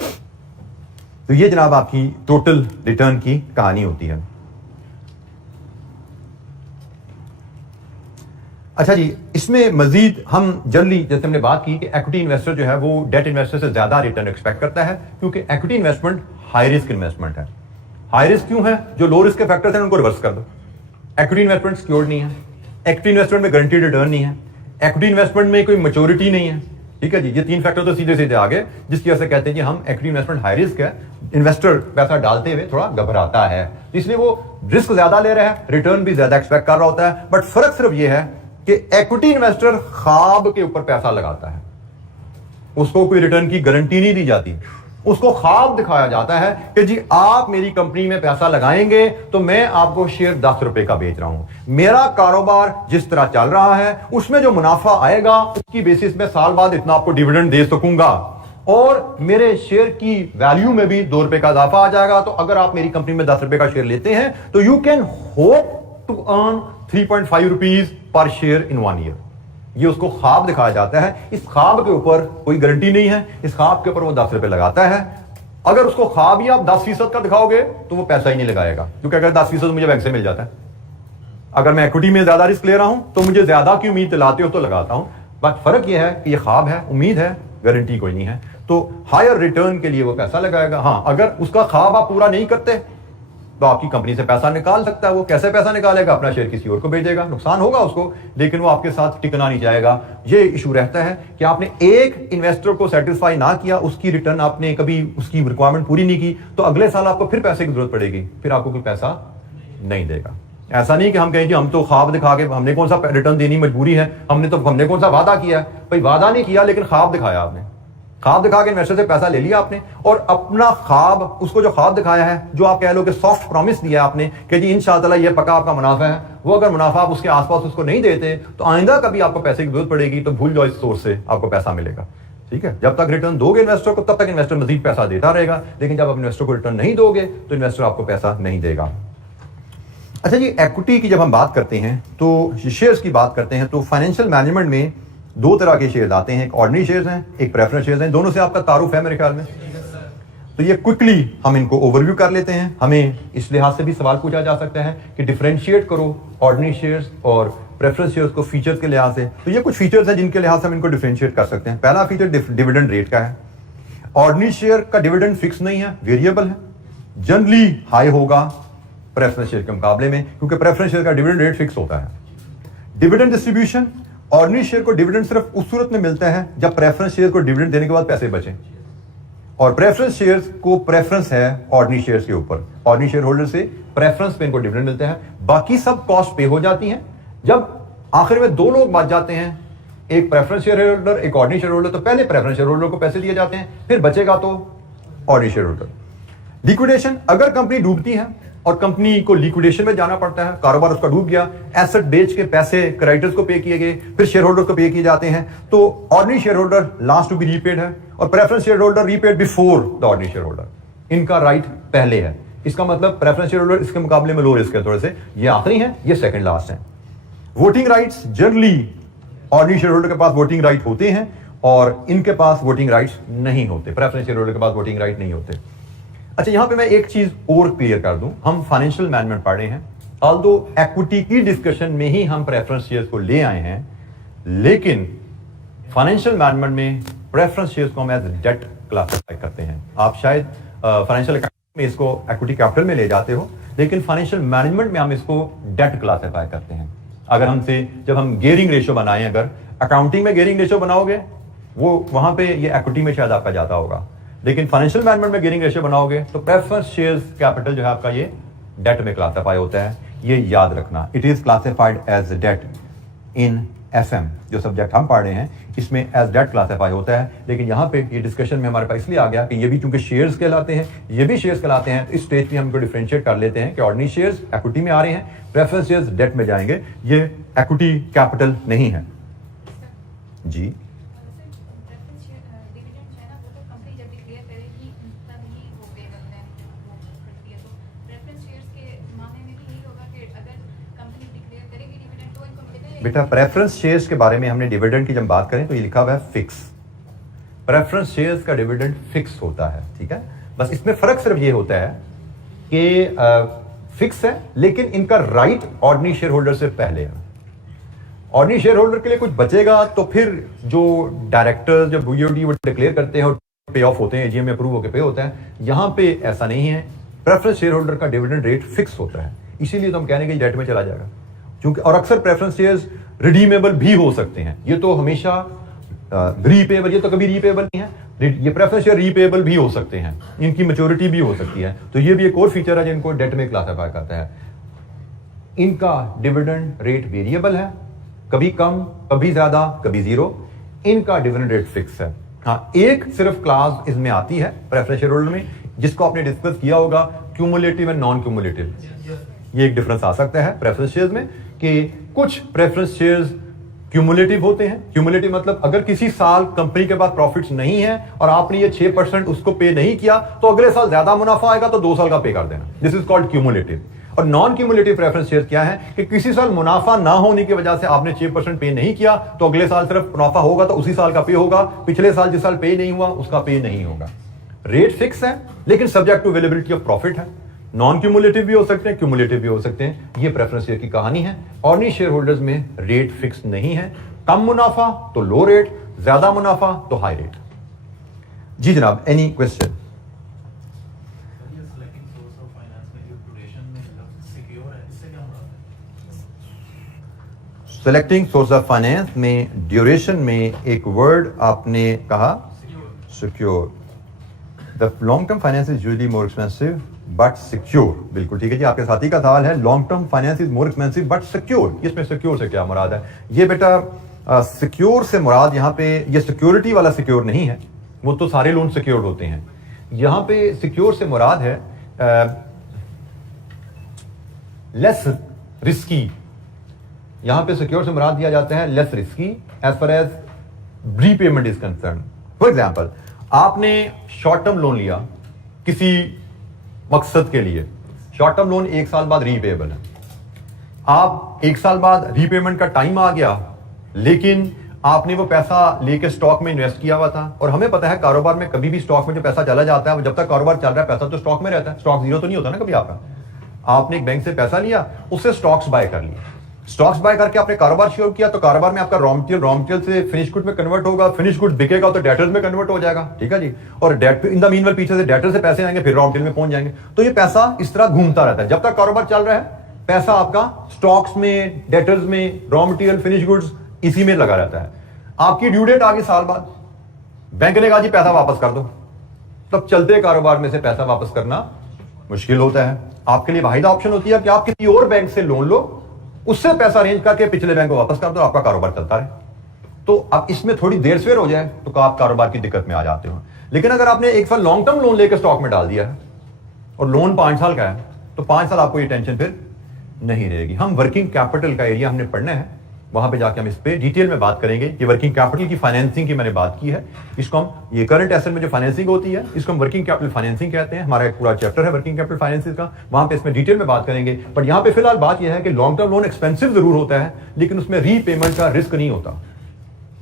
तो ये जनाब आपकी टोटल रिटर्न की कहानी होती है। अच्छा जी, इसमें मजीद हम जनरली जैसे हमने बात की कि इक्विटी इन्वेस्टर जो है वो डेट इन्वेस्टर से ज्यादा रिटर्न एक्सपेक्ट करता है, क्योंकि equity investment high risk investment है। हाई रिस्क क्यों है? जो लो रिस्क के फैक्टर्स हैं उनको रिवर्स कर दो। इक्विटी इन्वेस्टमेंट सिक्योर्ड नहीं है, इक्विटी इन्वेस्टमेंट में गारंटीड रिटर्न नहीं है, इक्विटी इन्वेस्टमेंट में कोई मैच्योरिटी नहीं है। ठीक है जी, ये 3 फैक्टर तो सीधे सीधे आगे, जिसकी वजह से कहते हैं कि हम इक्विटी इन्वेस्टमेंट हाई रिस्क है, इन्वेस्टर पैसा डालते हुए थोड़ा घबराता है, इसलिए वो रिस्क ज्यादा ले रहा है, रिटर्न भी ज्यादा एक्सपेक्ट कर रहा होता है। बट फर्क सिर्फ ये है कि इक्विटी इन्वेस्टर ख्वाब के ऊपर पैसा लगाता है, उसको कोई रिटर्न की गारंटी नहीं दी जाती, उसको ख्वाब दिखाया जाता है कि जी आप मेरी कंपनी में पैसा लगाएंगे तो मैं आपको शेयर 10 रुपए का बेच रहा हूं, मेरा कारोबार जिस तरह चल रहा है उसमें जो मुनाफा आएगा उसकी बेसिस में साल बाद इतना आपको डिविडेंड दे सकूंगा और मेरे शेयर की वैल्यू में भी 2 रुपए का इजाफा आ जाएगा। तो अगर आप मेरी कंपनी में 10 रुपए का शेयर लेते हैं तो you can hope to earn 3.5 rupees per share in 1 year. ये उसको ख्वाब दिखाया जाता है, इस ख्वाब के ऊपर कोई गारंटी नहीं है, इस ख्वाब के ऊपर वो 10 रुपए लगाता है। अगर उसको ख्वाब ही आप 10% का दिखाओगे तो वो पैसा ही नहीं लगाएगा, क्योंकि अगर 10% मुझे बैंक से मिल जाता है, अगर मैं इक्विटी में ज्यादा रिस्क ले रहा हूं तो मुझे ज्यादा की उम्मीद दिलाते हो तो लगाता हूं। बट फर्क यह है कि ये ख्वाब है, उम्मीद है, गारंटी कोई नहीं है। तो हायर रिटर्न के लिए वो पैसा लगाएगा। हाँ, अगर उसका ख्वाब आप पूरा नहीं करते तो आपकी कंपनी से पैसा निकाल सकता है। वो कैसे पैसा निकालेगा? अपना शेयर किसी और को बेचेगा, नुकसान होगा उसको, लेकिन वो आपके साथ टिकना नहीं चाहेगा। ये इशू रहता है कि आपने एक इन्वेस्टर को सेटिस्फाई ना किया, उसकी रिटर्न आपने कभी उसकी रिक्वायरमेंट पूरी नहीं की, तो अगले साल आपको फिर पैसे की जरूरत पड़ेगी, फिर आपको कोई पैसा नहीं देगा। ऐसा नहीं कि हम कहें कि हम तो ख्वाब दिखा के, हमने कौन सा रिटर्न देनी मजबूरी है, हमने कौन सा वादा किया है। भाई वादा नहीं किया लेकिन ख्वाब दिखाया आपने, ख्वाब दिखा के इन्वेस्टर से पैसा ले लिया आपने और अपना ख्वाब, उसको जो ख्वाब दिखाया है, जो आप कह लो कि सॉफ्ट प्रॉमिस दिया आपने कि जी इंशाअल्लाह ये पक्का आपका मुनाफा है, वो अगर मुनाफा आप उसके आसपास उसको नहीं देते तो आइंदा कभी आपको पैसे की जरूरत पड़ेगी तो भूल जाओ इस सोर्स से आपको पैसा मिलेगा। ठीक है, जब तक रिटर्न दोगे इन्वेस्टर को तब तक इन्वेस्टर मजीद पैसा देता रहेगा, लेकिन जब आप इन्वेस्टर को रिटर्न नहीं दोगे तो इन्वेस्टर आपको पैसा नहीं देगा। अच्छा जी, इक्विटी की जब हम बात करते हैं तो शेयर्स की बात करते हैं तो फाइनेंशियल मैनेजमेंट में 2 तरह के शेयर्स आते हैं, एक ऑर्डिनरी शेयर्स हैं, एक प्रेफरेंस शेयर्स हैं। दोनों से आपका तारुफ है मेरे ख्याल में, तो ये क्विकली हम इनको ओवरव्यू कर लेते हैं। हमें इस लिहाज से भी सवाल पूछा जा सकता है कि डिफरेंशिएट करो ऑर्डिनरी शेयर्स और प्रेफरेंस शेयर्स को फीचर्स के लिहाज से। तो ये कुछ फीचर्स हैं जिनके लिहाज से हम इनको डिफरेंशिएट कर सकते हैं। पहला फीचर डिविडेंड रेट का है। ऑर्डिनरी शेयर का डिविडेंड फिक्स नहीं है, वेरिएबल है, जनरली हाई होगा प्रेफरेंस शेयर के मुकाबले में, क्योंकि प्रेफरेंस शेयर का डिविडेंड रेट फिक्स होता है। डिविडेंड डिस्ट्रीब्यूशन, ऑर्डिनरी शेयर को डिविडेंड सिर्फ उस सूरत में मिलता है जब प्रेफरेंस शेयर को डिविडेंड देने के बाद पैसे बचे, और प्रेफरेंस शेयर्स को प्रेफरेंस है ऑर्डिनरी शेयर्स के ऊपर, ऑर्डिनरी शेयर होल्डर से प्रेफरेंस पे इनको डिविडेंड मिलता है। बाकी सब कॉस्ट पे हो जाती हैं। जब आखिर में 2 लोग बच जाते हैं, एक प्रेफरेंस शेयर होल्डर एक ऑर्डिनरी शेयर होल्डर, तो पहले प्रेफरेंस शेयर होल्डर को पैसे दिए जाते हैं, फिर बचेगा तो ऑर्डिनरी शेयर होल्डर। लिक्विडेशन, अगर कंपनी डूबती है और कंपनी को लिक्विडेशन में जाना पड़ता है, कारोबार उसका डूब गया, एसेट बेच के पैसे क्रेडिटर्स को पे किए गए, फिर शेयर होल्डर्स को पे किए जाते हैं, तो ordinary share holder last to be repaid है और preference share holder repaid before the ordinary share holder. इनका राइट पहले है, इसका मतलब प्रेफरेंस शेयर होल्डर इसके मुकाबले में लो रिस्क है थोड़े से, ये आखिरी है, ये सेकंड लास्ट है। Voting rights, generally ordinary share holder के पास वोटिंग राइट होते हैं और इनके पास वोटिंग राइट्स नहीं होते, प्रेफरेंस शेयर होल्डर के पास वोटिंग राइट नहीं होते। अच्छा, यहां पे मैं एक चीज और क्लियर कर दूं, हम फाइनेंशियल मैनेजमेंट पढ़ रहे हैं, ऑल्दो इक्विटी की डिस्कशन में ही हम प्रेफरेंस शेयर्स को ले आए हैं, लेकिन फाइनेंशियल मैनेजमेंट में प्रेफरेंस शेयर्स को हम एज डेट क्लासिफाई करते हैं। आप शायद फाइनेंशियल अकाउंट में इसको इक्विटी कैपिटल में ले जाते हो, लेकिन फाइनेंशियल मैनेजमेंट में हम इसको डेट क्लासिफाई करते हैं। अगर हमसे जब हम गेयरिंग रेशियो बनाएं, अगर अकाउंटिंग में गेयरिंग रेशियो बनाओगे वो वहां पे ये इक्विटी में शायद आपका जाता होगा, लेकिन फाइनेंशियल मैनेजमेंट में गेयरिंग रेशियो बनाओगे तो प्रेफरेंस शेयर्स कैपिटल जो है आपका ये डेट में क्लासिफाई होता है। ये याद रखना, it is classified as debt in FM, जो सब्जेक्ट हम पढ़ रहे हैं इसमें एज डेट क्लासिफाई होता है। लेकिन यहाँ पे ये डिस्कशन में हमारे पास इसलिए आ गया कि ये भी चूंकि शेयर्स कहलाते हैं, ये भी शेयर्स कहलाते हैं, इस स्टेज पे हम इनको डिफरेंशिएट कर लेते हैं कि ऑर्डिनरी शेयर्स इक्विटी में आ रहे हैं, प्रेफरेंस शेयर्स डेट में जाएंगे, ये इक्विटी कैपिटल नहीं है। जी बेटा प्रेफरेंस शेयर्स के बारे में हमने डिविडेंड की जब बात करें तो ये लिखा हुआ है फिक्स। प्रेफरेंस शेयर्स का डिविडेंड फिक्स होता है, ठीक है। बस इसमें फर्क सिर्फ ये होता है कि फिक्स है लेकिन इनका राइट ऑर्डिनरी शेयर होल्डर से पहले है। ऑर्डिनरी शेयर होल्डर के लिए कुछ बचेगा तो फिर जो डायरेक्टर्स जब BOD वो डिक्लेयर करते हैं और पे ऑफ होते हैं, AGM में अप्रूव होकर पे होता है, यहां पे ऐसा नहीं है। प्रेफरेंस शेयर होल्डर का डिविडेंड रेट फिक्स होता है, इसीलिए तो हम कहने के डेट में चला जाएगा क्योंकि, और अक्सर प्रेफरेंस शेयर्स रिडीमेबल भी हो सकते हैं। ये तो हमेशा रीपेबल, ये तो कभी रीपेबल नहीं है। ये प्रेफरेंस शेयर रीपेबल भी हो सकते हैं, इनकी मैच्योरिटी भी हो सकती है, तो ये भी एक और फीचर है जिनको डेट में क्लासिफाई करता है। इनका डिविडेंड रेट वेरिएबल है, कभी कम कभी ज्यादा कभी जीरो। इनका डिविडेंड रेट फिक्स है। हाँ, एक सिर्फ क्लास इसमें आती है प्रेफरेंस शेयर होल्डर में, जिसको आपने डिस्कस किया होगा, क्यूमुलेटिव एंड नॉन क्यूमुलेटिव। ये एक डिफरेंस आ सकता है प्रेफरेंस शेयर्स में कि कुछ प्रेफरेंस शेयर्स क्यूमुलेटिव होते हैं। क्यूमुलेटिव मतलब अगर किसी साल कंपनी के पास प्रॉफिट्स नहीं है और आपने ये 6% उसको पे नहीं किया तो अगले साल ज्यादा मुनाफा आएगा तो 2 साल का पे कर देना। This is called cumulative. और नॉन क्यूमुलेटिव प्रेफरेंस शेयर क्या है कि किसी साल मुनाफा ना होने की वजह से आपने 6% पे नहीं किया तो अगले साल सिर्फ मुनाफा होगा तो उसी साल का पे होगा, पिछले साल जिस साल पे नहीं हुआ उसका पे नहीं होगा। रेट फिक्स है लेकिन subject to availability of profit है। नॉन क्यूमुलेटिव भी हो सकते हैं, क्यूमुलेटिव भी हो सकते हैं। ये प्रेफरेंस शेयर की कहानी है। ऑर्डिनरी शेयर होल्डर्स में रेट फिक्स नहीं है, कम मुनाफा तो लो रेट, ज्यादा मुनाफा तो हाई रेट। जी जनाब, any question? Selecting source of finance में ड्यूरेशन में एक वर्ड आपने कहा secure. The long term finance is usually more expensive but secure. बिल्कुल ठीक है जी, आपके साथी का सवाल है long term finance is more expensive but secure. इसमें सिक्योर से क्या मुराद है? ये बेटा सिक्योर से मुराद यहाँ पे ये सिक्योरिटी वाला सिक्योर नहीं है, वो तो सारे लोन सिक्योर्ड होते हैं। यहाँ पे सिक्योर से मुराद है लेस रिस्की। यहाँ पे सिक्योर से मुराद दिया जाता है less risky as far as repayment is concern. For example, आपने शॉर्ट टर्म लोन लिया किसी मकसद के लिए, शॉर्ट टर्म लोन 1 साल बाद रीपेबल है। आप 1 साल बाद रीपेमेंट का टाइम आ गया लेकिन आपने वो पैसा लेके स्टॉक में इन्वेस्ट किया हुआ था, और हमें पता है कारोबार में कभी भी स्टॉक में जो पैसा चला जाता है, जब तक कारोबार चल रहा है पैसा तो स्टॉक में रहता है, स्टॉक जीरो तो नहीं होता ना कभी आपका। आपने एक बैंक से पैसा लिया, उससे स्टॉक्स बाय कर लिए, स्टॉक्स बाय करके आपने कारोबार शुरू किया, तो कारोबार में आपका रॉ मटेरियल से फिनिश गुड में कन्वर्ट होगा, फिनिश गुड बिकेगा तो डेटर्स में कन्वर्ट हो जाएगा, ठीक है जी। और डेट इन द मीनवाइल पीछे से डेटर से पैसे आएंगे, फिर रॉ मटेरियल में पहुंच जाएंगे। तो ये पैसा इस तरह घूमता रहता है जब तक कारोबार चल रहा है। पैसा आपका स्टॉक्स में, डेटर्स में, रॉ मटेरियल, फिनिश गुड्स इसी में लगा रहता है। आपकी ड्यू डेट आ गई साल बाद, बैंक ने कहा जी पैसा वापस कर दो, तब चलते कारोबार में से पैसा वापस करना मुश्किल होता है। आपके लिए वाहिद ऑप्शन होती है कि आप किसी और बैंक से लोन लो, उससे पैसा अरेंज करके पिछले बैंक को वापस कर दो, आपका कारोबार चलता रहे। तो अब इसमें थोड़ी देर सवेर हो जाए तो आप कारोबार की दिक्कत में आ जाते हो। लेकिन अगर आपने 1 साल लॉन्ग टर्म लोन लेकर स्टॉक में डाल दिया है और लोन 5 साल का है, तो 5 साल आपको ये टेंशन फिर नहीं रहेगी। हम वर्किंग कैपिटल का एरिया हमने पढ़ना है, वहां पे जाके हम इस पे डिटेल में बात करेंगे कि वर्किंग कैपिटल की फाइनेंसिंग की मैंने बात की है। इसको हम, ये करंट एसेट में जो फाइनेंसिंग होती है इसको हम वर्किंग कैपिटल फाइनेंसिंग कहते हैं। हमारा एक पूरा चैप्टर है वर्किंग कैपिटल फाइनेंसिंग का, वहां पे इसमें डिटेल में बात करेंगे। बट यहाँ पे फिलहाल बात यह है कि लॉन्ग टर्म लोन एक्सपेंसिव जरूर होता है लेकिन उसमें रीपेमेंट का रिस्क नहीं होता।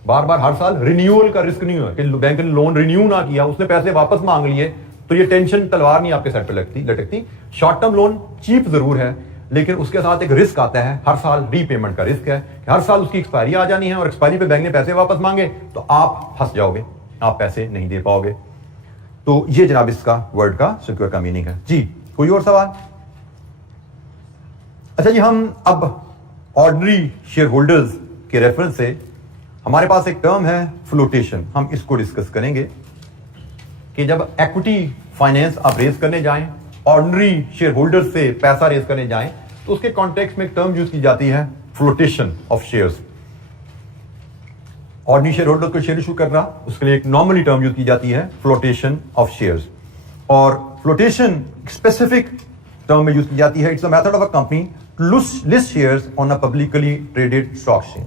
बार बार हर साल रिन्यूअल का रिस्क नहीं होता कि बैंक ने लोन रिन्यू ना किया, उसने पैसे वापस मांग लिए, तो ये टेंशन तलवार नहीं आपके सर पे लटकती। शॉर्ट टर्म लोन चीप जरूर है लेकिन उसके साथ एक रिस्क आता है, हर साल रीपेमेंट का रिस्क है। हर साल उसकी एक्सपायरी आ जानी है और एक्सपायरी पे बैंक ने पैसे वापस मांगे तो आप फंस जाओगे। आप पैसे नहीं दे पाओगे। तो ये जनाब इसका वर्ड का सिक्योर का मीनिंग है जी। कोई और सवाल? अच्छा जी, हम अब ऑर्डिनरी शेयर होल्डर्स के रेफरेंस से हमारे पास एक टर्म है फ्लोटेशन, हम इसको डिस्कस करेंगे कि जब इक्विटी फाइनेंस आप रेज करने जाएं, ऑर्डिनरी शेयर होल्डर से पैसा रेज करने जाएं, तो उसके कॉन्टेक्स्ट में एक टर्म यूज की जाती है flotation of shares. Ordinary share holder को शेयर इशू करना, उसके लिए एक नॉर्मली टर्म यूज की जाती है फ्लोटेशन ऑफ शेयर्स। और फ्लोटेशन स्पेसिफिक टर्म में यूज की जाती है, it's a method of a company to list shares on a publicly traded stock exchange.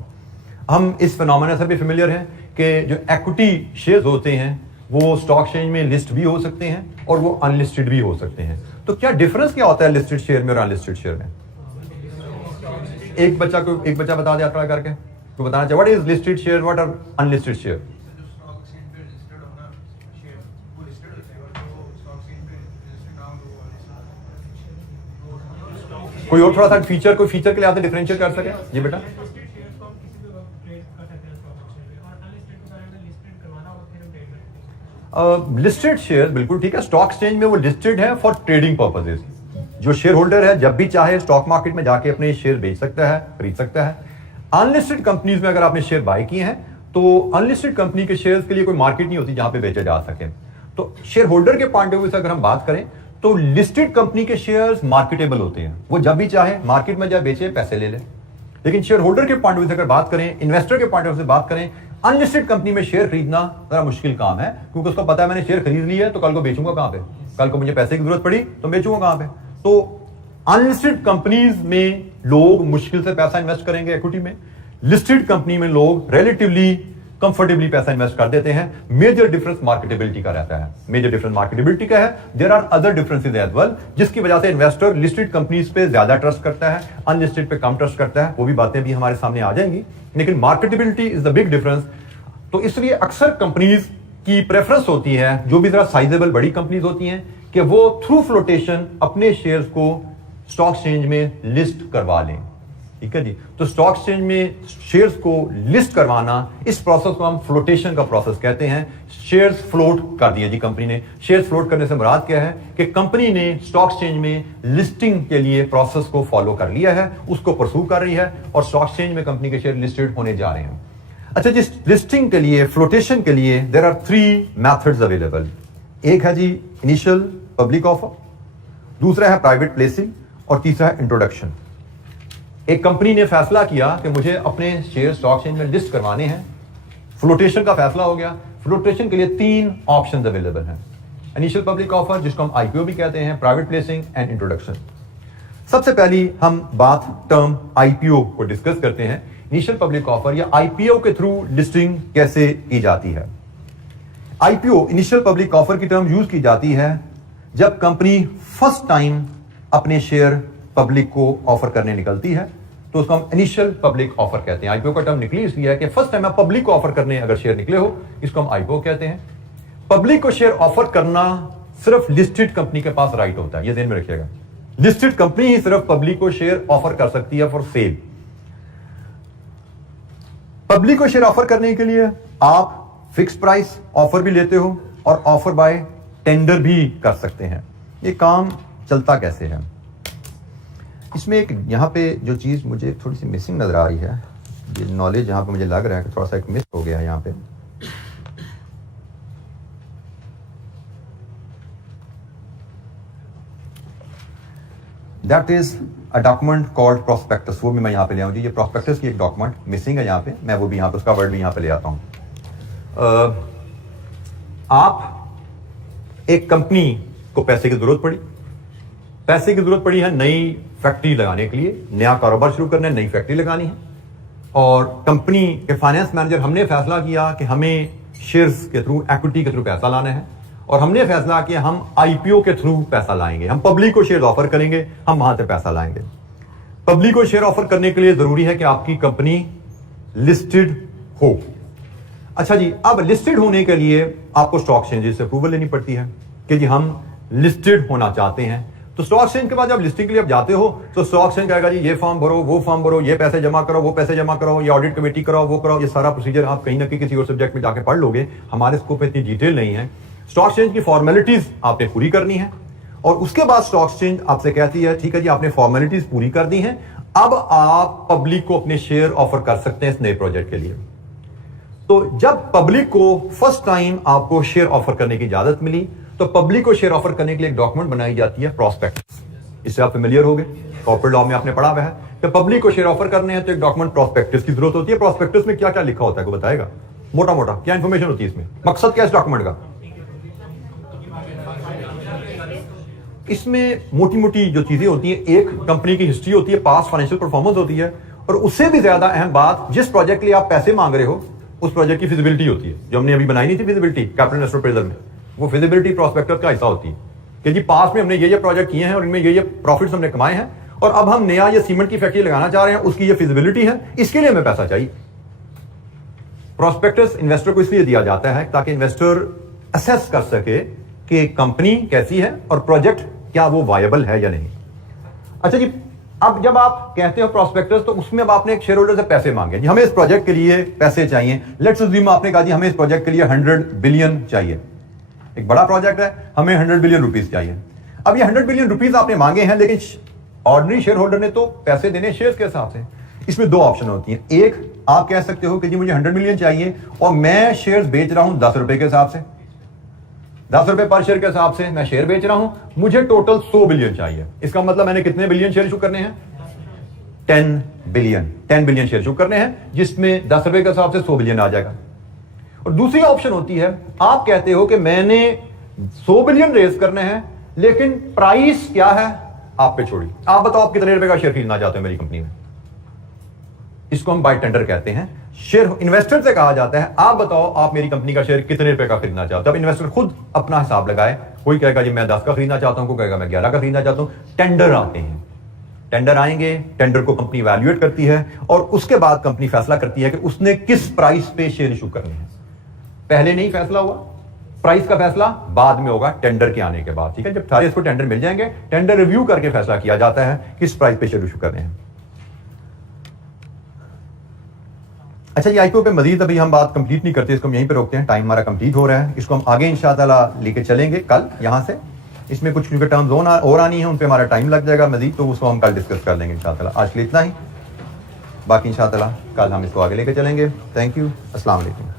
हम इस फिनोमेना से भी फेमिलियर हैं कि जो इक्विटी शेयर्स होते हैं वो स्टॉक एक्सचेंज में लिस्ट भी हो सकते हैं और वो अनलिस्टेड भी हो सकते हैं। तो क्या डिफरेंस क्या होता है लिस्टेड शेयर में और अनलिस्टेड शेयर में? एक बच्चा बता दिया ट्राई करके, तो बताना चाहिए what is listed share, what are unlisted share. कोई और थोड़ा सा फीचर, कोई फीचर के लिए आपने डिफरेंशिएट कर सके जी बेटा? लिस्टेड शेयर बिल्कुल ठीक है, स्टॉक एक्सचेंज में वो लिस्टेड है फॉर ट्रेडिंग पर्पसेस। जो शेयर होल्डर है जब भी चाहे स्टॉक मार्केट में जाके अपने शेयर बेच सकता है, खरीद सकता है। अनलिस्टेड कंपनीज में अगर आपने शेयर बाय किए हैं तो अनलिस्टेड कंपनी के शेयर्स के लिए कोई मार्केट नहीं होती जहां पे बेचे जा सके। तो शेयर होल्डर के पॉइंट ऑफ व्यू से अगर हम बात करें तो लिस्टेड कंपनी के शेयर्स मार्केटेबल होते हैं, वो जब भी चाहे मार्केट में जाए बेचे, पैसे ले ले। लेकिन शेयर होल्डर के पॉइंट ऑफ व्यू से अगर बात करें, इन्वेस्टर के पॉइंट ऑफ व्यू से बात करें, अनलिस्टेड कंपनी में शेयर खरीदना जरा मुश्किल काम है, क्योंकि उसको पता है मैंने शेयर खरीद लिया है तो कल को बेचूंगा कहां पे, कल को मुझे पैसे की जरूरत पड़ी तो बेचूंगा कहां पे। तो अनलिस्टेड कंपनीज में लोग मुश्किल से पैसा इन्वेस्ट करेंगे इक्विटी में, लिस्टेड कंपनी में लोग रिलेटिवली कंफर्टेबली पैसा इन्वेस्ट कर देते हैं। मेजर डिफरेंस मार्केटेबिलिटी का रहता है, मेजर डिफरेंस मार्केटेबिलिटी का है। There are other differences as well, जिसकी वजह से इन्वेस्टर लिस्टेड कंपनीज पे ज्यादा ट्रस्ट करता है, अनलिस्टेड पे कम ट्रस्ट करता है। वो भी बातें भी हमारे सामने आ जाएंगी, लेकिन marketability is the big difference. तो इसलिए अक्सर कंपनीज की प्रेफरेंस होती है, जो भी जरा साइजेबल बड़ी कंपनीज होती हैं, कि वो थ्रू फ्लोटेशन अपने शेयर्स को स्टॉक एक्सचेंज में लिस्ट करवा लें। ठीक है जी। तो स्टॉक एक्सचेंज में शेयर्स को लिस्ट करवाना, इस प्रोसेस को हम फ्लोटेशन का प्रोसेस कहते हैं। शेयर्स फ्लोट कर दिए जी कंपनी ने। शेयर्स फ्लोट करने से मुराद क्या है कि कंपनी ने स्टॉक एक्सचेंज में लिस्टिंग के लिए प्रोसेस को फॉलो कर लिया है, उसको परस्यू कर रही है और स्टॉक एक्सचेंज में कंपनी के शेयर लिस्टेड होने जा रहे हैं। अच्छा, जिस लिस्टिंग के लिए, फ्लोटेशन के लिए देयर आर 3 मेथड्स अवेलेबल। एक है जी इनिशियल पब्लिक ऑफर, दूसरा है प्राइवेट प्लेसिंग और तीसरा है इंट्रोडक्शन। एक कंपनी ने फैसला किया कि मुझे अपने शेयर स्टॉक एक्सचेंज में लिस्ट करवाने हैं, फ्लोटेशन का फैसला हो गया। फ्लोटेशन के लिए 3 ऑप्शंस अवेलेबल हैं, इनिशियल पब्लिक ऑफर जिसको हम आईपीओ भी कहते हैं, प्राइवेट प्लेसिंग एंड इंट्रोडक्शन। सबसे पहली हम बात टर्म आईपीओ को डिस्कस करते हैं। इनिशियल पब्लिक ऑफर या आईपीओ के थ्रू लिस्टिंग कैसे की जाती है। आईपीओ इनिशियल पब्लिक ऑफर की टर्म यूज की जाती है जब कंपनी फर्स्ट टाइम अपने शेयर पब्लिक को ऑफर करने निकलती है, तो उसको हम इनिशियल पब्लिक ऑफर कहते हैं। आईपीओ का टर्म निकली इसलिए है कि फर्स्ट टाइम आप पब्लिक को ऑफर करने अगर शेयर निकले हो, इसको हम आईपीओ कहते हैं। पब्लिक को शेयर ऑफर करना सिर्फ लिस्टेड कंपनी के पास राइट होता है, ये ध्यान में रखिएगा। लिस्टेड कंपनी ही सिर्फ पब्लिक को शेयर ऑफर कर सकती है फॉर सेल। पब्लिक को शेयर ऑफर करने के लिए आप फिक्स प्राइस ऑफर भी लेते हो और ऑफर बाय टेंडर भी कर सकते हैं। ये काम चलता कैसे है, इसमें एक यहां पे जो चीज मुझे थोड़ी सी मिसिंग नजर आ रही है, ये नॉलेज यहां पे मुझे लग रहा है कि थोड़ा सा एक मिस हो गया है यहां पे। That is a document called prospectus. वो भी मैं यहां पे ले आऊं जी, ये प्रोस्पेक्टस की एक डॉक्यूमेंट मिसिंग है यहां पे, मैं वो भी यहां पे उसका वर्ड भी यहां पे ले आता हूं। आप एक कंपनी को पैसे की जरूरत पड़ी, पैसे की जरूरत पड़ी है नई फैक्ट्री लगाने के लिए, नया कारोबार शुरू करना है, नई फैक्ट्री लगानी है, और कंपनी के फाइनेंस मैनेजर हमने फैसला किया कि हमें शेयर्स के थ्रू, इक्विटी के थ्रू पैसा लाना है, और हमने फैसला किया हम आईपीओ के थ्रू पैसा लाएंगे, हम पब्लिक को शेयर ऑफर करेंगे, हम वहां से पैसा लाएंगे। पब्लिक को शेयर ऑफर करने के लिए जरूरी है कि आपकी कंपनी लिस्टेड हो। अच्छा जी, अब लिस्टेड होने के लिए आपको स्टॉक एक्सचेंजेस से अप्रूवल लेनी पड़ती है कि जी हम लिस्टेड होना चाहते हैं। तो स्टॉक एक्सचेंज के बाद जब लिस्टिंग के लिए आप जाते हो तो स्टॉक एक्सचेंज कहेगा जी ये फॉर्म भरो, वो फॉर्म भरो, ये पैसे जमा करो, वो पैसे जमा करो, ये ऑडिट कमेटी कराओ, वो कराओ। ये सारा प्रोसीजर आप कहीं ना कहीं किसी और सब्जेक्ट में जाके पढ़ लोगे, हमारे स्कोप में इतनी डिटेल नहीं है। स्टॉक एक्सचेंज की फॉर्मेलिटीज आपने पूरी करनी है और उसके बाद स्टॉक एक्सचेंज आपसे कहती है ठीक है जी आपने फॉर्मेलिटीज पूरी कर दी हैं, अब आप पब्लिक को अपने शेयर ऑफर कर सकते हैं इस नए प्रोजेक्ट के लिए। तो जब पब्लिक को फर्स्ट टाइम आपको शेयर ऑफर करने की इजाजत मिली तो पब्लिक को शेयर ऑफर करने के लिए एक डॉक्यूमेंट बनाई जाती है प्रॉस्पेक्टस। इससे आप फेमिलियर हो गए, कॉर्पोरेट लॉ में आपने पढ़ा हुआ है कि पब्लिक को शेयर ऑफर करने हैं तो एक डॉक्यूमेंट प्रॉस्पेक्टस की जरूरत होती है। प्रॉस्पेक्टस में क्या क्या लिखा होता है को बताएगा, मोटा मोटा क्या इंफॉर्मेशन होती है इसमें, मकसद क्या है इस डॉक्यूमेंट का? इसमें मोटी मोटी जो चीजें होती हैं, एक कंपनी की हिस्ट्री होती है, पास्ट फाइनेंशियल परफॉर्मेंस होती है, और उससे भी ज्यादा अहम बात जिस प्रोजेक्ट के लिए आप पैसे मांग रहे हो उस प्रोजेक्ट की फिजिबिलिटी होती है। जो हमने अभी बनाई नहीं थी फिजिबिलिटी कैपिटल इन्वेस्टमेंट अप्रेजल में, वो फिजिबिलिटी प्रॉस्पेक्टस का हिस्सा होती है कि जी पास्ट में हमने ये प्रोजेक्ट किए हैं और इनमें ये प्रॉफिट्स हमने कमाए हैं और अब हम नया ये सीमेंट की फैक्ट्री लगाना चाह रहे हैं, उसकी ये फिजिबिलिटी है, इसके लिए हमें पैसा चाहिए। प्रॉस्पेक्टस इन्वेस्टर को इसलिए दिया जाता है ताकि इन्वेस्टर असेस कर सके कि कंपनी कैसी है और प्रोजेक्ट क्या वो वायबल है या नहीं। अच्छा जी, अब जब आप कहते हो प्रॉस्पेक्टस तो उसमें अब आपने एक शेयर होल्डर से पैसे मांगे जी हमें इस प्रोजेक्ट के लिए पैसे चाहिए। लेट्स अज्यूम आपने कहा जी हमें इस प्रोजेक्ट के लिए 100 बिलियन चाहिए, एक बड़ा प्रोजेक्ट है, हमें 100 बिलियन रुपीस चाहिए। अब ये 100 बिलियन रुपीस आपने मांगे हैं, लेकिन ऑर्डिनरी शेयर होल्डर ने तो पैसे देने शेयर्स के हिसाब से। इसमें दो ऑप्शन होती हैं, एक आप कह सकते हो कि जी मुझे 100 मिलियन चाहिए और मैं शेयर्स बेच रहा हूं 10 रुपए के हिसाब से, 10 रुपए पर शेयर के हिसाब से मैं शेयर बेच रहा हूं, मुझे टोटल 100 बिलियन चाहिए। इसका मतलब मैंने कितने बिलियन शेयर इशू करने हैं? 10 बिलियन शेयर इशू करने हैं, जिसमें 10 रुपए के हिसाब से 100 बिलियन आ जाएगा। और दूसरी ऑप्शन होती है, आप कहते हो कि मैंने 100 बिलियन रेज करने हैं लेकिन प्राइस क्या है आप पे छोड़ी, आप बताओ आप कितने रुपए का शेयर खरीदना चाहते हो मेरी कंपनी में। इसको हम बाय टेंडर कहते हैं। शेयर इन्वेस्टर से कहा जाता है आप बताओ आप मेरी कंपनी का शेयर कितने रुपए का खरीदना चाहते हो। अब इन्वेस्टर खुद अपना हिसाब लगाए, कोई कहेगा जी मैं 10 का खरीदना चाहता हूं, कोई कहेगा मैं 11 का खरीदना चाहता हूं। टेंडर आते हैं, टेंडर आएंगे, टेंडर को कंपनी वैल्यूएट करती है और उसके बाद कंपनी फैसला करती है कि उसने किस प्राइस पे शेयर इशू करने हैं। पहले नहीं फैसला हुआ, प्राइस का फैसला बाद में होगा टेंडर के आने के बाद। ठीक है, जब सारे इसको टेंडर मिल जाएंगे, टेंडर रिव्यू करके फैसला किया जाता है किस प्राइस पे शेयर इशू करने हैं। अच्छा, ये आईपीओ पे मजीद अभी हम बात कंप्लीट नहीं करते, इसको हम यहीं पे रोकते हैं, टाइम हमारा कंप्लीट हो रहा है। इसको हम आगे इंशाअल्लाह लेके चलेंगे कल यहां से। इसमें कुछ क्योंकि टर्म्स और आनी है, उन पे हमारा टाइम लग जाएगा मजीद, तो उसको हम कल डिस्कस कर लेंगे इंशाअल्लाह। आज के लिए इतना ही, बाकी इंशाअल्लाह कल हम इसको आगे लेके चलेंगे। थैंक यू, अस्सलाम वालेकुम।